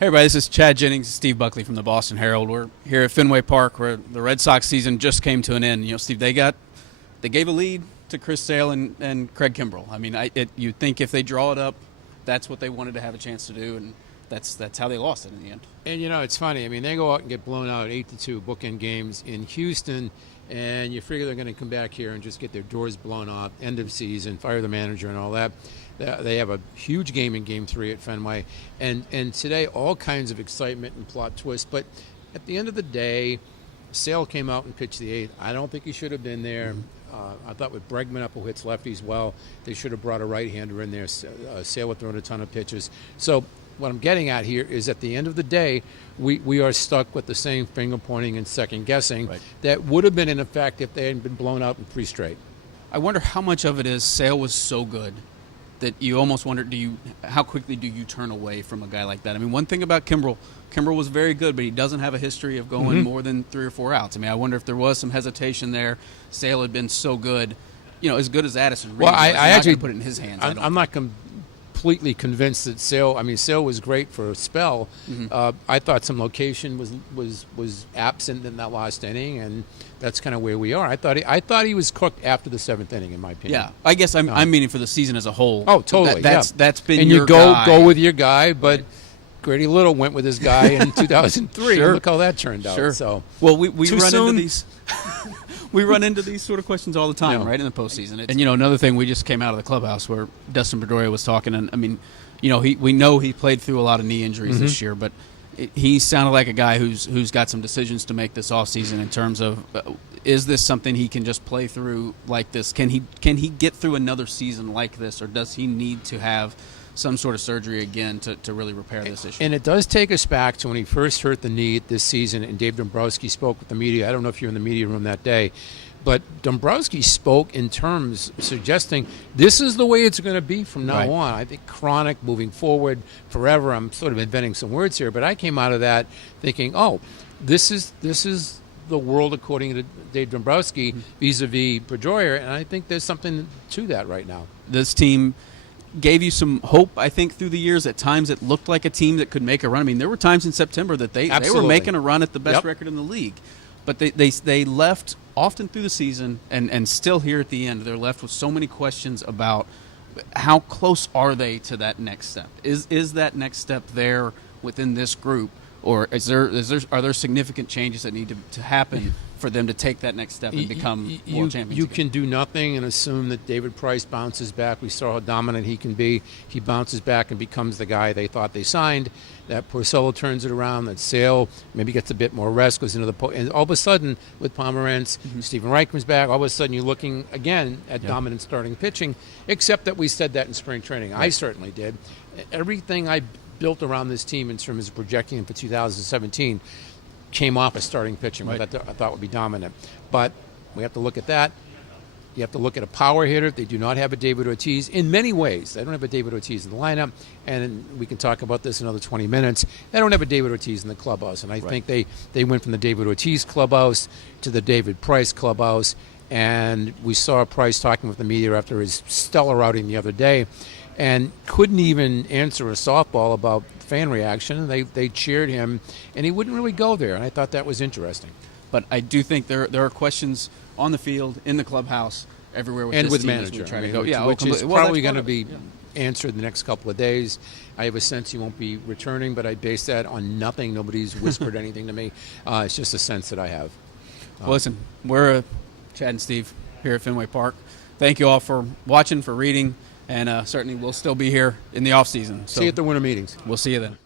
Hey everybody, this is Chad Jennings, Steve Buckley from the Boston Herald. We're here at Fenway Park where the Red Sox season just came to an end. You know, Steve, they gave a lead to Chris Sale and Craig Kimbrell. I mean, you'd think if they draw it up, that's what they wanted to have a chance to do, and that's how they lost it in the end. And, you know, it's funny. I mean, they go out and get blown out 8-2 bookend games in Houston, and you figure they're going to come back here and just get their doors blown off, end of season, fire the manager and all that. They have a huge game in Game 3 at Fenway, and today all kinds of excitement and plot twists. But at the end of the day, Sale came out and pitched the eighth. I don't think he should have been there. I thought with Bregman up who hits lefties well, they should have brought a right-hander in there. Sale would thrown a ton of pitches. So what I'm getting at here is at the end of the day, we are stuck with the same finger-pointing and second-guessing that would have been in effect if they hadn't been blown out in 3 straight. I wonder how much of it is Sale was so good that you almost wonder, how quickly do you turn away from a guy like that? I mean, one thing about Kimbrell was very good, but he doesn't have a history of going more than 3 or 4 outs. I mean, I wonder if there was some hesitation there. Sale had been so good, as good as Addison. Well, I actually put it in his hands. I'm not completely convinced that Sale was great for a spell. I thought some location was absent in that last inning, and that's kind of where we are. I thought he was cooked after the 7th inning, in my opinion. Yeah, I guess I'm meaning for the season as a whole. Oh, totally. That's been and your guy. go with your guy, but Grady Little went with his guy in 2003. Sure. Look how that turned out. Sure. So well, we run soon? into these. We run into these sort of questions all the time, right, in the postseason. And another thing, we just came out of the clubhouse where Dustin Pedroia was talking, and I mean, we know he played through a lot of knee injuries this year, but he sounded like a guy who's got some decisions to make this offseason in terms of is this something he can just play through like this? Can he get through another season like this, or does he need to have some sort of surgery again to really repair this issue? And it does take us back to when he first hurt the knee this season, and Dave Dombrowski spoke with the media. I don't know if you were in the media room that day, but Dombrowski spoke in terms suggesting this is the way it's going to be from now on. I think chronic, moving forward, forever. I'm sort of inventing some words here, but I came out of that thinking, this is the world according to Dave Dombrowski vis-a-vis Pedroia, and I think there's something to that right now. This team gave you some hope, I think, through the years. At times it looked like a team that could make a run. I mean, there were times in September that they were making a run at the best record in the league. But they left often through the season, and still here at the end, they're left with so many questions about how close are they to that next step. Is that next step there within this group, or are there significant changes that need to happen for them to take that next step and become world champions? You again? can do nothing and assume that David Price bounces back. We saw how dominant he can be. He bounces back and becomes the guy they thought they signed. That Porcello turns it around. That Sale maybe gets a bit more rest, goes into and all of a sudden with Pomerantz, Stephen Wright comes back. All of a sudden you're looking again at dominant starting pitching. Except that we said that in spring training. I certainly did. Everything I built around this team in terms of projecting them for 2017 came off as starting pitching, which I thought would be dominant. But we have to look at that. You have to look at a power hitter. They do not have a David Ortiz in many ways. They don't have a David Ortiz in the lineup, and we can talk about this in another 20 minutes. They don't have a David Ortiz in the clubhouse, and I think they went from the David Ortiz clubhouse to the David Price clubhouse, and we saw Price talking with the media after his stellar outing the other day, and couldn't even answer a softball about fan reaction. They cheered him, and he wouldn't really go there, and I thought that was interesting. But I do think there are questions on the field, in the clubhouse, everywhere with and this with team manager, try to go. which is probably going to be answered in the next couple of days. I have a sense he won't be returning, but I base that on nothing. Nobody's whispered anything to me. It's just a sense that I have. Well, listen, we're Chad and Steve here at Fenway Park. Thank you all for watching, for reading, and certainly we'll still be here in the off season. So see you at the winter meetings. We'll see you then.